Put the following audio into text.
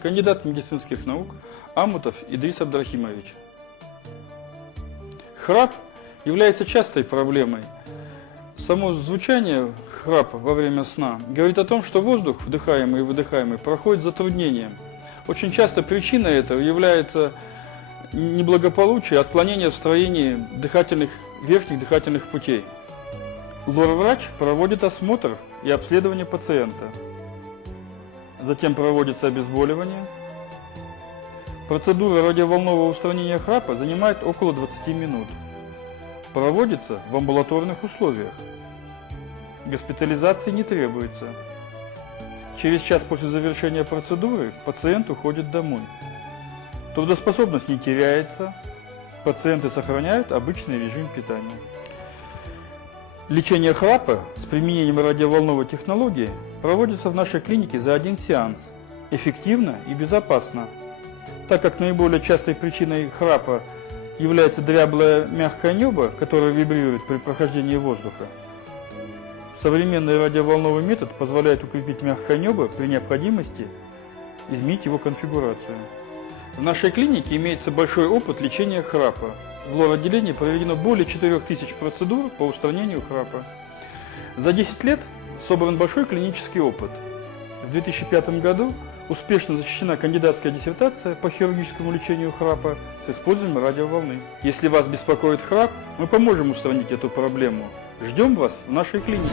кандидат медицинских наук Амутов Идрис Абдрахимович. Храп является частой проблемой. Само звучание храпа во время сна говорит о том, что воздух, вдыхаемый и выдыхаемый, проходит затруднением. Очень часто причиной этого является неблагополучие, отклонение в строении верхних дыхательных путей. Лор-врач проводит осмотр и обследование пациента. Затем проводится обезболивание. Процедура радиоволнового устранения храпа занимает около 20 минут. Проводится в амбулаторных условиях. Госпитализации не требуется. Через час после завершения процедуры пациент уходит домой. Трудоспособность не теряется, пациенты сохраняют обычный режим питания. Лечение храпа с применением радиоволновой технологии проводится в нашей клинике за один сеанс, эффективно и безопасно. Так как наиболее частой причиной храпа является дряблое мягкое небо, которое вибрирует при прохождении воздуха, современный радиоволновый метод позволяет укрепить мягкое небо при необходимости изменить его конфигурацию. В нашей клинике имеется большой опыт лечения храпа. В лор-отделении проведено более 4000 процедур по устранению храпа. За 10 лет собран большой клинический опыт. В 2005 году успешно защищена кандидатская диссертация по хирургическому лечению храпа с использованием радиоволны. Если вас беспокоит храп, мы поможем устранить эту проблему. Ждем вас в нашей клинике.